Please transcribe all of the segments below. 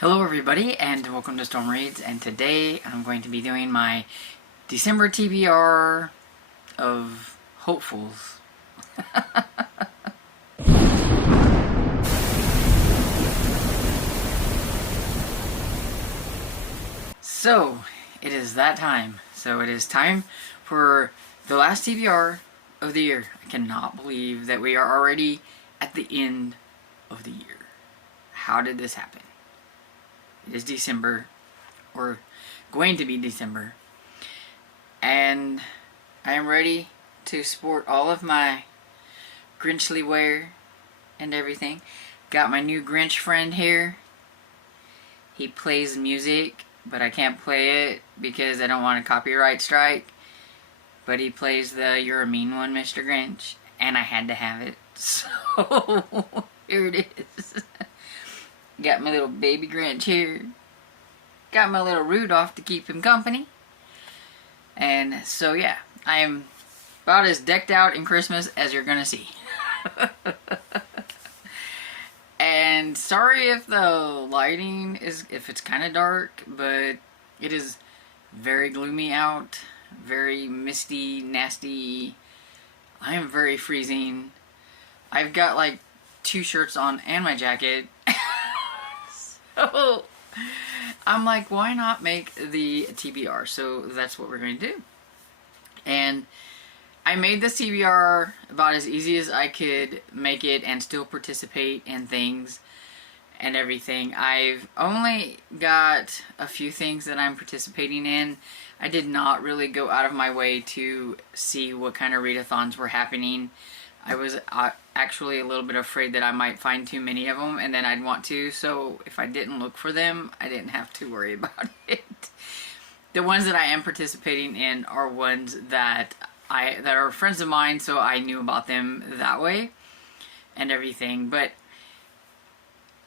Hello everybody and welcome to Storm Reads, and today I'm going to be doing my December TBR of hopefuls. So, it is that time. So it is time for the last TBR of the year. I cannot believe that we are already at the end of the year. How did this happen? It is December, or going to be December, and I am ready to sport all of my Grinchly wear and everything. Got my new Grinch friend here. He plays music, but I can't play it because I don't want a copyright strike. But he plays the "You're a Mean One, Mr. Grinch," and I had to have it. So here it is. Got my little baby Grinch here. Got my little Rudolph to keep him company. And so yeah, I am about as decked out in Christmas as you're gonna see. And sorry if the lighting is, if it's kind of dark, but it is very gloomy out. Very misty, nasty. I am very freezing. I've got like 2 shirts on and my jacket. So I'm like, why not make the TBR? So that's what we're going to do. And I made this TBR about as easy as I could make it and still participate in things and everything. I've only got a few things that I'm participating in. I did not really go out of my way to see what kind of readathons were happening. I was actually a little bit afraid that I might find too many of them and then I'd want to, so if I didn't look for them, I didn't have to worry about it. The ones that I am participating in are ones that are friends of mine, so I knew about them that way and everything. But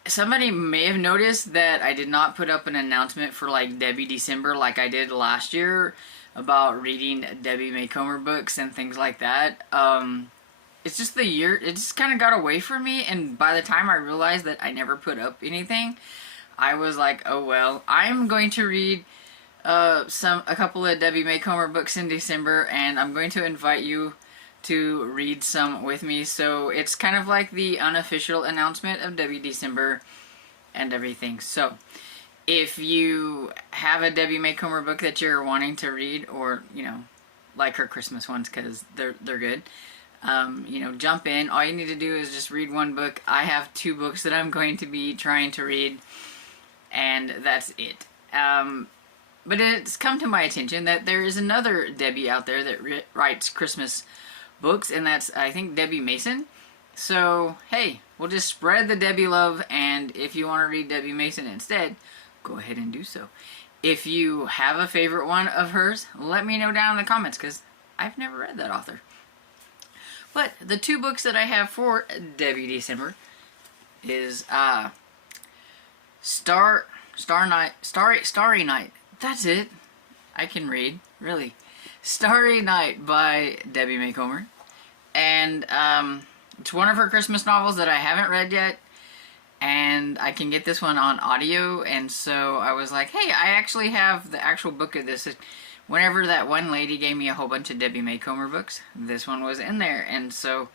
somebody may have noticed that I did not put up an announcement for like Debbie December like I did last year about reading Debbie Maycomer books and things like that. It's just the year, it just kind of got away from me, and by the time I realized that I never put up anything, I was like, oh well, I'm going to read a couple of Debbie Maycomer books in December, and I'm going to invite you to read some with me. So it's kind of like the unofficial announcement of Debbie December and everything. So if you have a Debbie Maycomer book that you're wanting to read, or you know, like her Christmas ones because they're good, you know, jump in. All you need to do is just read one book. I have 2 books that I'm going to be trying to read, and that's it. But it's come to my attention that there is another Debbie out there that writes Christmas books, and that's, I think, Debbie Mason. So, hey, we'll just spread the Debbie love, and if you want to read Debbie Mason instead, go ahead and do so. If you have a favorite one of hers, let me know down in the comments, because I've never read that author. But the 2 books that I have for Debbie December is Starry Night. That's it. I can read, really. Starry Night by Debbie Maycomer. And it's one of her Christmas novels that I haven't read yet. And I can get this one on audio. And so I was like, hey, I actually have the actual book of this. Whenever that one lady gave me a whole bunch of Debbie Maycomer books, this one was in there, and so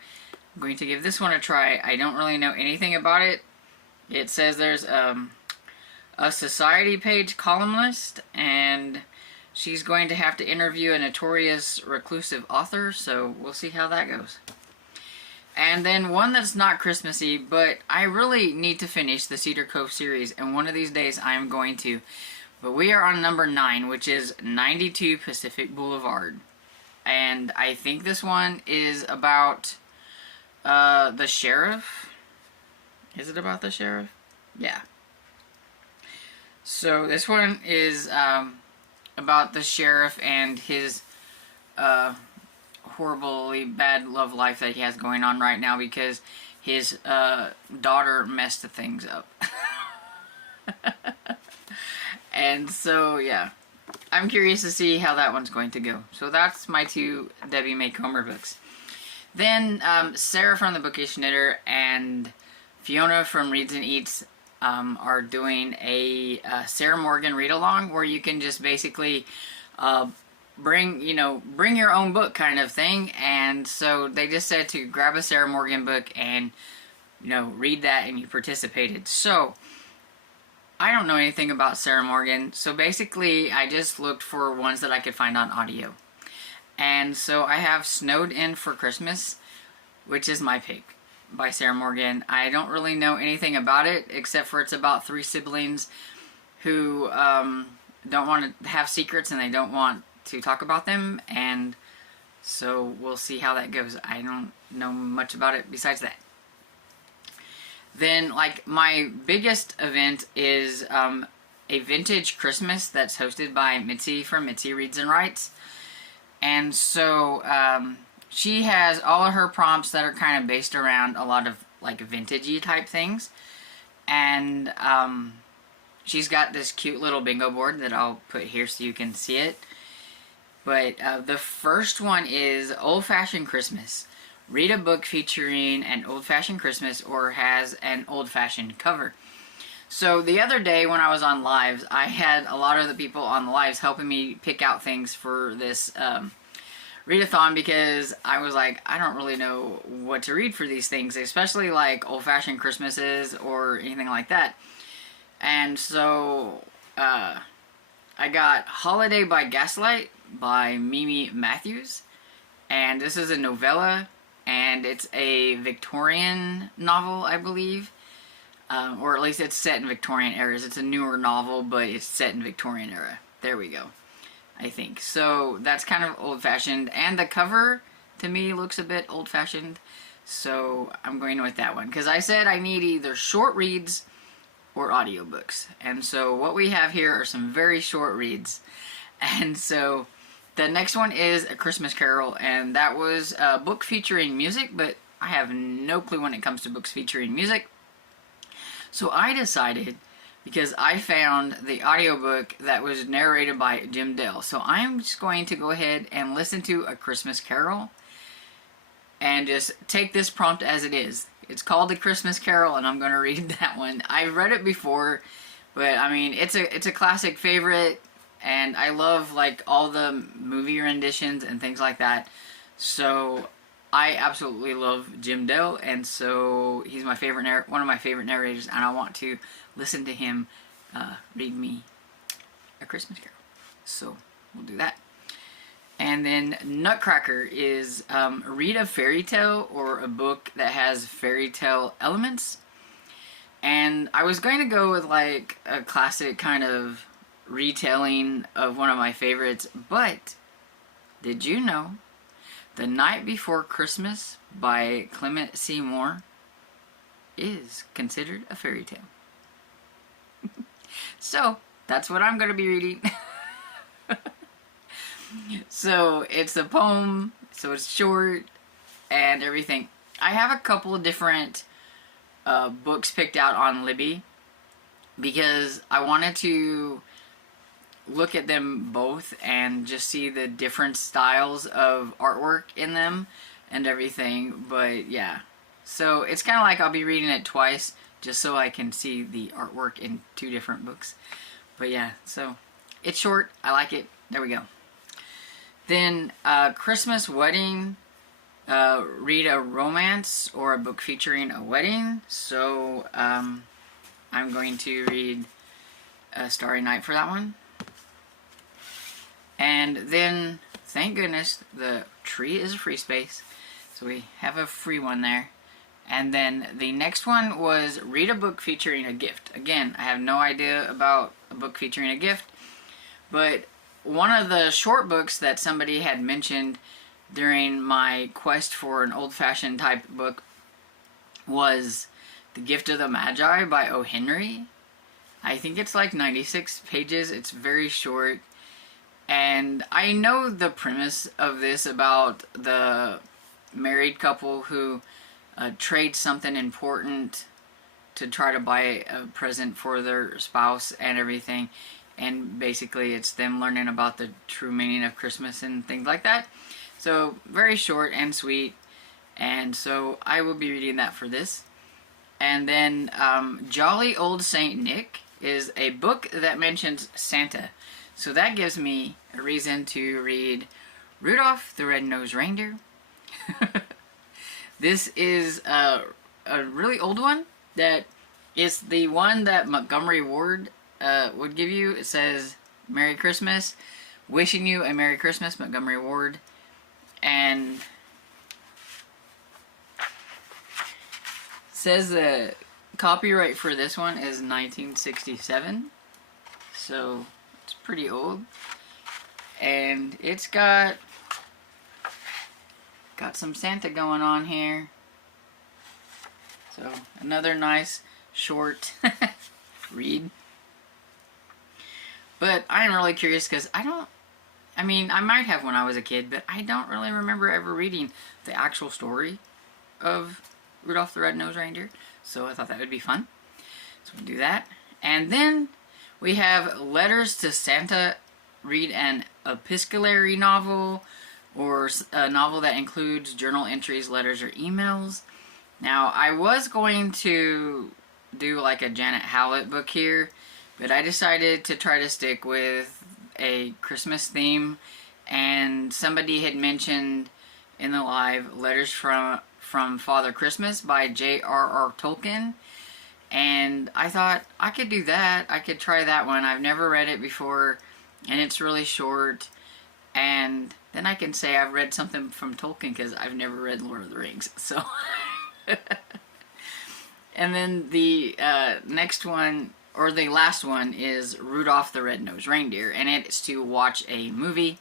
I'm going to give this one a try. I don't really know anything about it. It says there's a society page columnist, and she's going to have to interview a notorious reclusive author, so we'll see how that goes. And then one that's not Christmassy, but I really need to finish the Cedar Cove series, and one of these days I am going to. But we are on number 9, which is 92 Pacific Boulevard. And I think this one is about the sheriff. Is it about the sheriff? Yeah. So this one is about the sheriff and his horribly bad love life that he has going on right now because his daughter messed things up. And so, yeah, I'm curious to see how that one's going to go. So that's my 2 Debbie Maycomer books. Then Sarah from the Bookish Knitter and Fiona from Reads and Eats are doing a Sarah Morgan read-along where you can just basically bring your own book kind of thing. And so they just said to grab a Sarah Morgan book and read that, and you participated. So I don't know anything about Sarah Morgan, so basically I just looked for ones that I could find on audio. And so I have Snowed In for Christmas, which is my pick, by Sarah Morgan. I don't really know anything about it, except for it's about 3 siblings who don't want to have secrets and they don't want to talk about them. And so we'll see how that goes. I don't know much about it besides that. Then, like, my biggest event is a vintage Christmas that's hosted by Mitzi from Mitzi Reads and Writes. And so she has all of her prompts that are kind of based around a lot of like vintagey type things. And she's got this cute little bingo board that I'll put here so you can see it. But the first one is Old Fashioned Christmas. Read a book featuring an old-fashioned Christmas or has an old-fashioned cover. So the other day when I was on lives, I had a lot of the people on the lives helping me pick out things for this readathon, because I was like, I don't really know what to read for these things, especially like old-fashioned Christmases or anything like that. And so I got Holiday by Gaslight by Mimi Matthews, and this is a novella. And it's a Victorian novel, I believe. Or at least it's set in Victorian eras. It's a newer novel, but it's set in Victorian era. There we go, I think. So that's kind of old-fashioned. And the cover, to me, looks a bit old-fashioned. So I'm going with that one. Because I said I need either short reads or audiobooks. And so what we have here are some very short reads. And so the next one is A Christmas Carol, and that was a book featuring music, but I have no clue when it comes to books featuring music. So I decided, because I found the audiobook that was narrated by Jim Dale, so I'm just going to go ahead and listen to A Christmas Carol and just take this prompt as it is. It's called A Christmas Carol, and I'm going to read that one. I've read it before, but I mean, it's a classic favorite. And I love like all the movie renditions and things like that. So I absolutely love Jim Dale, and so he's my favorite one of my favorite narrators, and I want to listen to him read me A Christmas Carol. So we'll do that. And then Nutcracker is read a fairy tale or a book that has fairy tale elements. And I was going to go with like a classic kind of retelling of one of my favorites, but did you know The Night Before Christmas by Clement C. Moore is considered a fairy tale? So that's what I'm going to be reading. So it's a poem, so it's short and everything. I have a couple of different books picked out on Libby because I wanted to look at them both and just see the different styles of artwork in them and everything. But yeah, so it's kind of like I'll be reading it twice just so I can see the artwork in 2 different books. But yeah, so it's short, I like it. There we go. Then Christmas Wedding, read a romance or a book featuring a wedding. So I'm going to read Starry Night for that one. And then, thank goodness, the tree is a free space. So we have a free one there. And then the next one was read a book featuring a gift. Again, I have no idea about a book featuring a gift. But one of the short books that somebody had mentioned during my quest for an old-fashioned type book was The Gift of the Magi by O. Henry. I think it's like 96 pages. It's very short. And I know the premise of this about the married couple who trade something important to try to buy a present for their spouse and everything. And basically it's them learning about the true meaning of Christmas and things like that. So very short and sweet. And so I will be reading that for this. And then Jolly Old Saint Nick is a book that mentions Santa. So that gives me a reason to read Rudolph the Red-Nosed Reindeer. This is a really old one that is the one that Montgomery Ward would give you. It says, Merry Christmas. Wishing you a Merry Christmas, Montgomery Ward. And says the copyright for this one is 1967. So it's pretty old. And it's got some Santa going on here. So another nice short read. But I'm really curious because I might have when I was a kid, but I don't really remember ever reading the actual story of Rudolph the Red-Nosed Reindeer. So I thought that would be fun. So we'll do that. And then we have Letters to Santa. Read an epistolary novel or a novel that includes journal entries, letters, or emails. Now, I was going to do like a Janet Howlett book here, but I decided to try to stick with a Christmas theme, and somebody had mentioned in the live Letters from Father Christmas by J.R.R. Tolkien, and I thought I could do that. I could try that one. I've never read it before, and it's really short, and then I can say I've read something from Tolkien because I've never read Lord of the Rings. So, and then the next one, or the last one, is Rudolph the Red-Nosed Reindeer, and it's to watch a movie.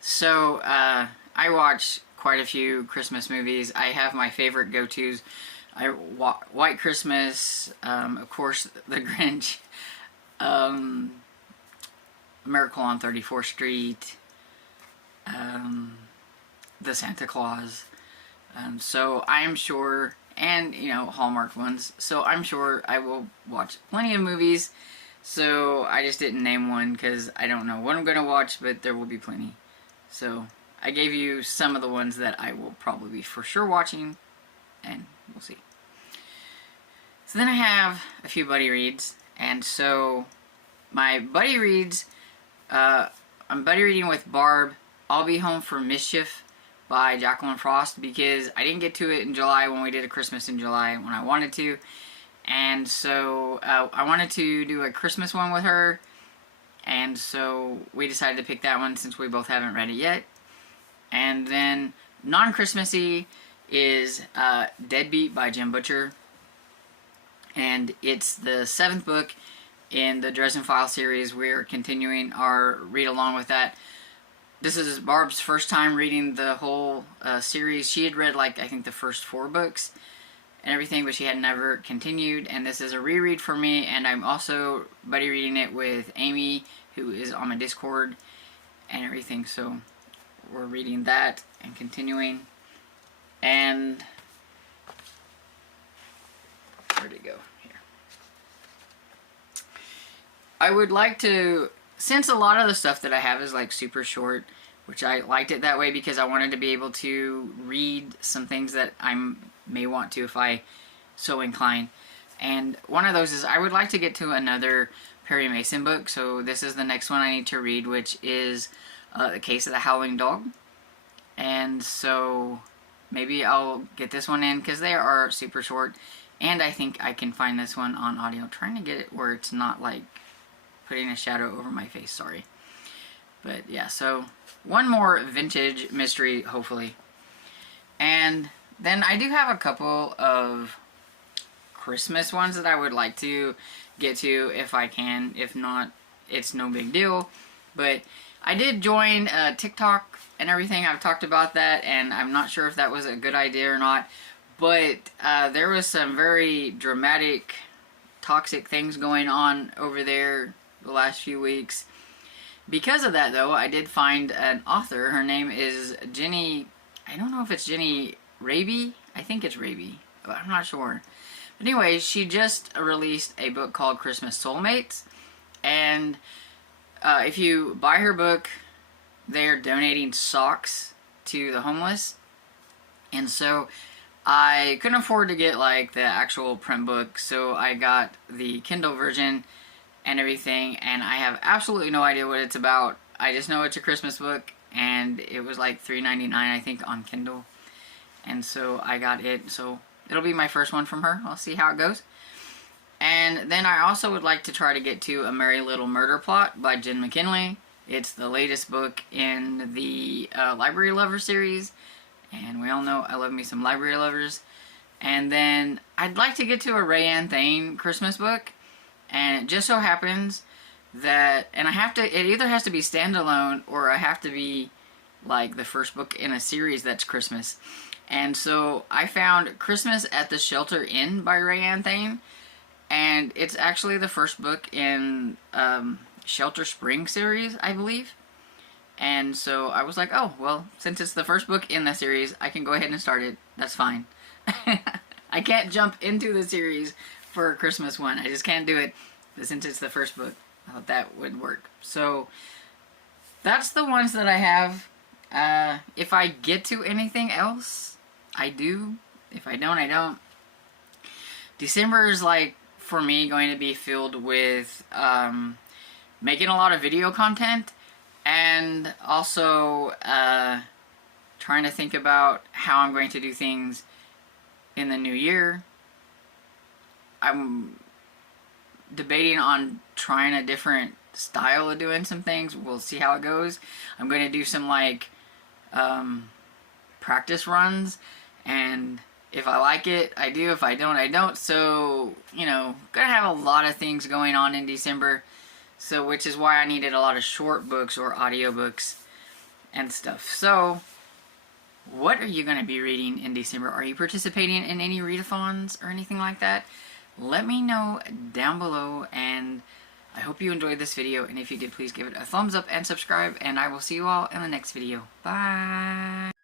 So I watch quite a few Christmas movies. I have my favorite go-tos. White Christmas, of course, The Grinch, Miracle on 34th Street, The Santa Claus. So I'm sure, and Hallmark ones. So I'm sure I will watch plenty of movies. So I just didn't name one because I don't know what I'm going to watch, but there will be plenty. So I gave you some of the ones that I will probably be for sure watching, and we'll see. So then I have a few buddy reads, and so my buddy reads, I'm buddy reading with Barb, I'll Be Home for Mischief by Jacqueline Frost, because I didn't get to it in July when we did a Christmas in July when I wanted to, and so I wanted to do a Christmas one with her, and so we decided to pick that one since we both haven't read it yet. And then non-Christmassy is Deadbeat by Jim Butcher, and it's the 7th book in the Dresden Files series. We're continuing our read along with that. This is Barb's first time reading the whole series. She had read I think the first 4 books and everything, but she had never continued, and this is a reread for me, and I'm also buddy reading it with Amy, who is on my Discord and everything, so we're reading that and continuing. And where'd it go? Here. I would like to, since a lot of the stuff that I have is super short, which I liked it that way because I wanted to be able to read some things that I may want to if I so incline. And one of those is I would like to get to another Perry Mason book, so this is the next one I need to read, which is The Case of the Howling Dog. And so maybe I'll get this one in because they are super short, and I think I can find this one on audio. I'm trying to get it where it's not putting a shadow over my face, sorry. But yeah, so one more vintage mystery, hopefully. And then I do have a couple of Christmas ones that I would like to get to if I can. If not, it's no big deal. But I did join TikTok and everything. I've talked about that, and I'm not sure if that was a good idea or not. But there was some very dramatic, toxic things going on over there the last few weeks. Because of that, though, I did find an author. Her name is Jenny, I don't know if it's Jenny Raby. I think it's Raby, but I'm not sure. But anyway, she just released a book called Christmas Soulmates. And if you buy her book, they're donating socks to the homeless. And so I couldn't afford to get like the actual print book, so I got the Kindle version and everything, and I have absolutely no idea what it's about. I just know it's a Christmas book, and it was like $3.99 I think on Kindle, and so I got it. So it'll be my first one from her. I'll see how it goes. And then I also would like to try to get to A Merry Little Murder Plot by Jen McKinley. It's the latest book in the Library Lover series, and we all know I love me some Library Lovers. And then I'd like to get to a Rayanne Thane Christmas book, and it just so happens that, and I have to, it either has to be standalone or I have to be like the first book in a series that's Christmas. And so I found Christmas at the Shelter Inn by Rayanne Thane, and it's actually the first book in Shelter Spring series, I believe. And so I was like, oh, well, since it's the first book in the series, I can go ahead and start it. That's fine. I can't jump into the series for a Christmas one. I just can't do it. But since it's the first book, I thought that would work. So that's the ones that I have. If I get to anything else, I do. If I don't, I don't. December is like, for me, going to be filled with making a lot of video content, and also trying to think about how I'm going to do things in the new year. I'm debating on trying a different style of doing some things. We'll see how it goes. I'm going to do some like practice runs, and if I like it, I do. If I don't, I don't. So, you know, gonna have a lot of things going on in December. So, which is why I needed a lot of short books or audiobooks and stuff. So, what are you going to be reading in December? Are you participating in any readathons or anything like that? Let me know down below, and I hope you enjoyed this video. And if you did, please give it a thumbs up and subscribe, and I will see you all in the next video. Bye!